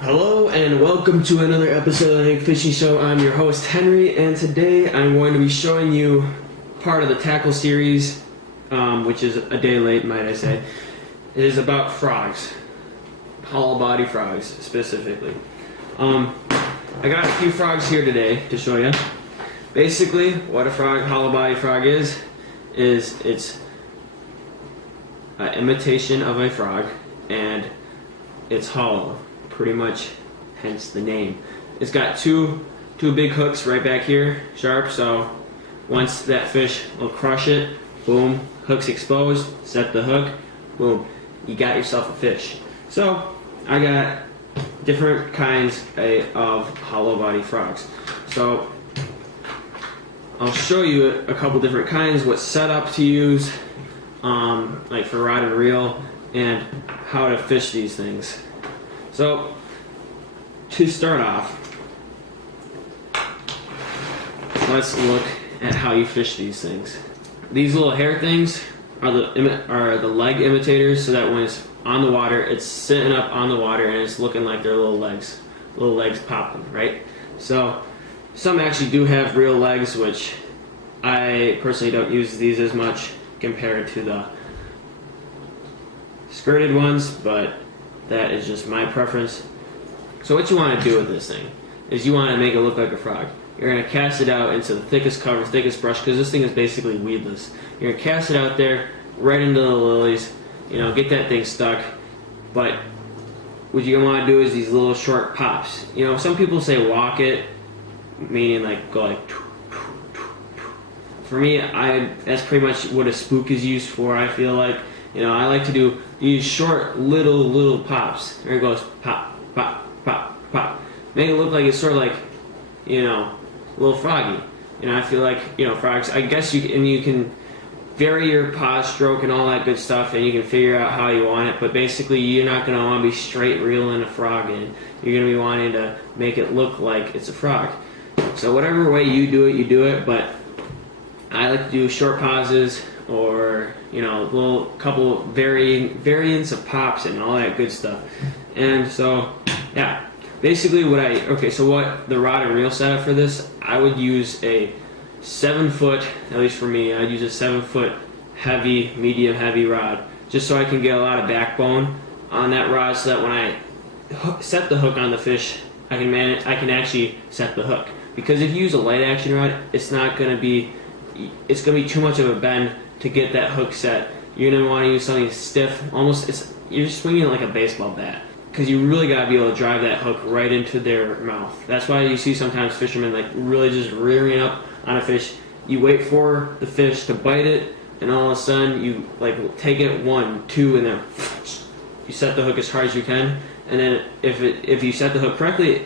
Hello and welcome to another episode of the Hank Fishing Show. I'm your host Henry, and today I'm going to be showing you part of the tackle series, which is a day late, might I say. It is about frogs, hollow body frogs specifically. I got a few frogs here today to show you. Basically, what a hollow body frog is it's an imitation of a frog, and it's hollow. Pretty much, hence the name. It's got two big hooks right back here, sharp, so once that fish will crush it, boom, hook's exposed, set the hook, boom, you got yourself a fish. So, I got different kinds of hollow body frogs. So, I'll show you a couple different kinds, what setup to use, like for rod and reel, and how to fish these things. So, to start off, let's look at how you fish these things. These little hair things are the leg imitators, so that when it's on the water, it's sitting up on the water and it's looking like their little legs popping, right? So, some actually do have real legs, which I personally don't use these as much compared to the skirted ones, but that is just my preference. So what you want to do with this thing is you want to make it look like a frog. You're going to cast it out into the thickest cover, thickest brush, because this thing is basically weedless. You're going to cast it out there, right into the lilies, get that thing stuck. But what you're going to want to do is these little short pops. Some people say walk it, meaning like go like. For me, that's pretty much what a spook is used for, I feel like. I like to do these short little pops. There it goes, pop, pop, pop, pop. Make it look like it's sort of like, a little froggy. I feel like, frogs, I guess you can vary your paw stroke and all that good stuff, and you can figure out how you want it, but basically you're not going to want to be straight reeling a frog in. You're going to be wanting to make it look like it's a frog. So whatever way you do it, but I like to do short pauses, or little couple variants of pops and all that good stuff. And so yeah, basically what the rod and reel setup for this, I would use a 7-foot, at least for me, I'd use a 7-foot medium heavy rod, just so I can get a lot of backbone on that rod, so that when I set the hook on the fish, I can actually set the hook. Because if you use a light action rod, it's going to be too much of a bend to get that hook set. You're going to want to use something stiff, you're swinging it like a baseball bat, because you really got to be able to drive that hook right into their mouth. That's why you see sometimes fishermen like really just rearing up on a fish. You wait for the fish to bite it, and all of a sudden you like take it 1, 2, and then you set the hook as hard as you can. And then if you set the hook correctly,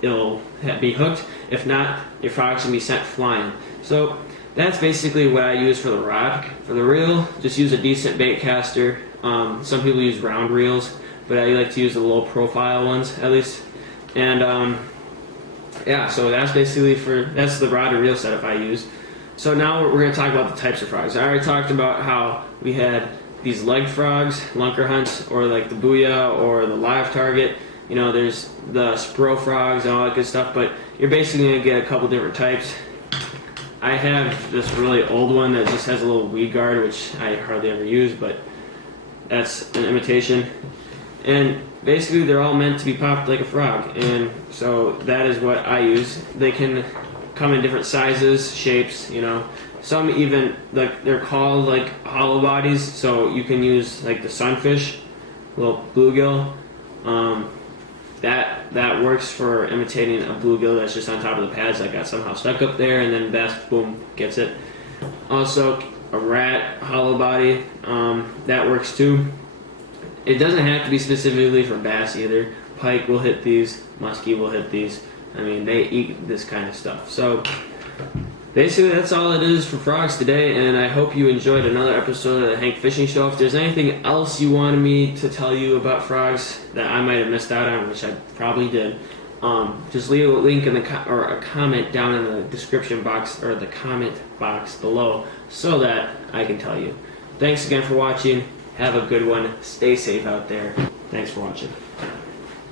it'll be hooked. If not, your frog's gonna be sent flying. So that's basically what I use for the rod. For the reel, just use a decent bait caster. Some people use round reels, but I like to use the low profile ones at least. And yeah, so that's basically that's the rod and reel setup I use. So now we're going to talk about the types of frogs. I already talked about how we had these legged frogs, lunker hunts, or like the booyah or the live target. There's the spro frogs and all that good stuff, but you're basically going to get a couple different types. I have this really old one that just has a little weed guard, which I hardly ever use, but that's an imitation. And basically they're all meant to be popped like a frog, and so that is what I use. They can come in different sizes, shapes, Some even, they're called like hollow bodies, so you can use like the sunfish, little bluegill. That works for imitating a bluegill that's just on top of the pads that got somehow stuck up there, and then bass, boom, gets it. Also, a rat hollow body, that works too. It doesn't have to be specifically for bass either. Pike will hit these, muskie will hit these. They eat this kind of stuff. So basically that's all it is for frogs today, and I hope you enjoyed another episode of the Hank Fishing Show. If there's anything else you wanted me to tell you about frogs that I might have missed out on, which I probably did, just leave a link in or a comment down in the description box or the comment box below so that I can tell you. Thanks again for watching. Have a good one. Stay safe out there. Thanks for watching.